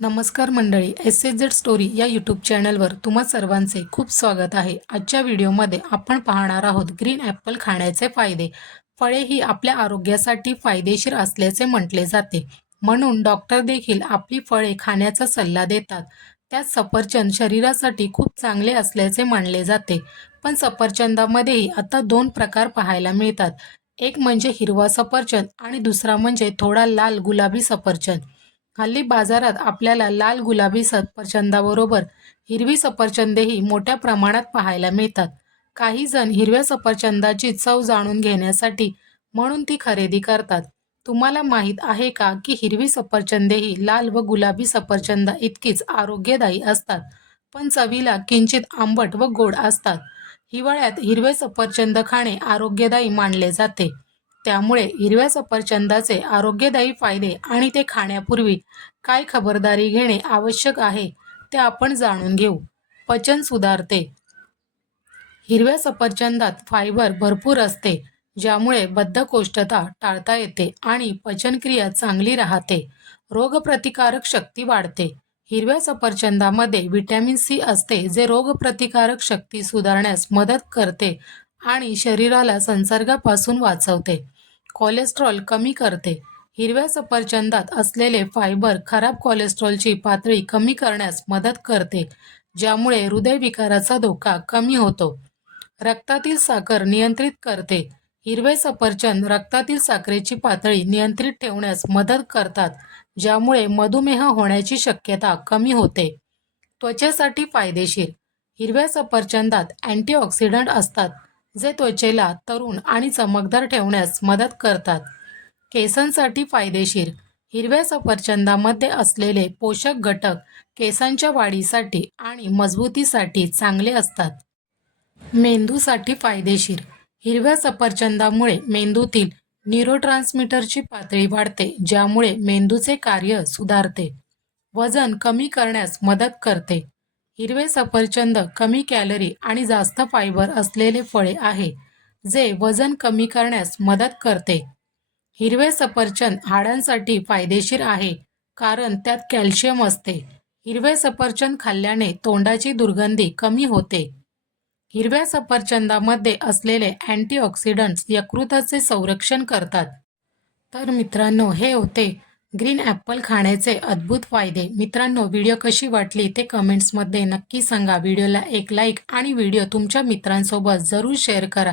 नमस्कार मंडळी S S Z story या यूट्यूब चॅनलवर तुम्हा सर्वांचे खूप स्वागत आहे. आजच्या व्हिडिओमध्ये आपण पाहणार आहोत ग्रीन ॲपल खाण्याचे फायदे. फळे ही आपल्या आरोग्यासाठी फायदेशीर असल्याचे म्हटले जाते. म्हणून डॉक्टर देखील आपली फळे खाण्याचा सल्ला देतात. त्यात सफरचंद शरीरासाठी खूप चांगले असल्याचे मानले जाते. पण सफरचंदामध्येही आता दोन प्रकार पाहायला मिळतात. एक म्हणजे हिरवा सफरचंद आणि दुसरा म्हणजे थोडा लाल गुलाबी सफरचंद. हल्ली बाजारात आपल्याला लाल गुलाबी सफरचंदाबरोबर हिरवी सफरचंदेही मोठ्या प्रमाणात पाहायला मिळतात. काही जण हिरव्या सफरचंदाची चव जाणून घेण्यासाठी म्हणून ती खरेदी करतात. तुम्हाला माहीत आहे का की हिरवी सफरचंदेही लाल व गुलाबी सफरचंदा इतकीच आरोग्यदायी असतात पण चवीला किंचित आंबट व गोड असतात. हिवाळ्यात हिरवे सफरचंद खाणे आरोग्यदायी मानले जाते. त्यामुळे हिरव्या सफरचंदाचे आरोग्यदायी फायदे आणि ते खाण्यापूर्वी काय खबरदारी घेणे आवश्यक आहे ते आपण जाणून घेऊ. पचन सुधारते. हिरव्या सफरचंदात फायबर भरपूर असते ज्यामुळे बद्धकोष्ठता टाळता येते आणि पचनक्रिया चांगली राहते. रोगप्रतिकारक शक्ती वाढते. हिरव्या सफरचंदामध्ये व्हिटॅमिन सी असते जे रोगप्रतिकारक शक्ती सुधारण्यास मदत करते आणि शरीराला संसर्गापासून वाचवते. कोलेस्ट्रॉल कमी करते. हिरव्या सफरचंदात असलेले फायबर खराब कोलेस्ट्रॉलची पातळी कमी करण्यास मदत करते ज्यामुळे हृदयविकाराचा धोका कमी होतो. रक्तातील साखर नियंत्रित करते. हिरवे सफरचंद रक्तातील साखरेची पातळी नियंत्रित ठेवण्यास मदत करतात ज्यामुळे मधुमेह होण्याची शक्यता कमी होते. त्वचेसाठी फायदेशीर. हिरव्या सफरचंदात अँटीऑक्सिडंट असतात. जे त्वचेला तरुण आणि चमकदार ठेवण्यास मदत करतात. केसांसाठी फायदेशीर. हिरव्या सफरचंदामध्ये असलेले पोषक घटक केसांच्या वाढीसाठी आणि मजबूतीसाठी चांगले असतात. मेंदूसाठी फायदेशीर. हिरव्या सफरचंदामुळे मेंदूतील न्यूरोट्रान्समीटरची पातळी वाढते ज्यामुळे मेंदूचे कार्य सुधारते. वजन कमी करण्यास मदत करते. हिरवे सफरचंद कमी कॅलरी आणि जास्त फायबर असलेले फळे आहे जे वजन कमी करण्यास मदत करते. हिरवे सफरचंद हाडांसाठी फायदेशीर आहे कारण त्यात कॅल्शियम असते. हिरवे सफरचंद खाल्ल्याने तोंडाची दुर्गंधी कमी होते. हिरव्या सफरचंदामध्ये असलेले अँटीऑक्सिडंट्स यकृताचे संरक्षण करतात. तर मित्रांनो हे होते ग्रीन ॲपल खाण्याचे अद्भुत फायदे. मित्रांनो व्हिडिओ कशी वाटली ते कमेंट्समध्ये नक्की सांगा. व्हिडिओला एक लाईक आणि व्हिडिओ तुमच्या मित्रांसोबत जरूर शेअर करा.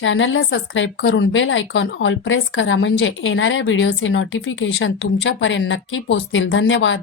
चॅनलला सबस्क्राईब करून बेल आयकॉन ऑल प्रेस करा म्हणजे येणाऱ्या व्हिडिओचे नोटिफिकेशन तुमच्यापर्यंत नक्की पोचतील धन्यवाद.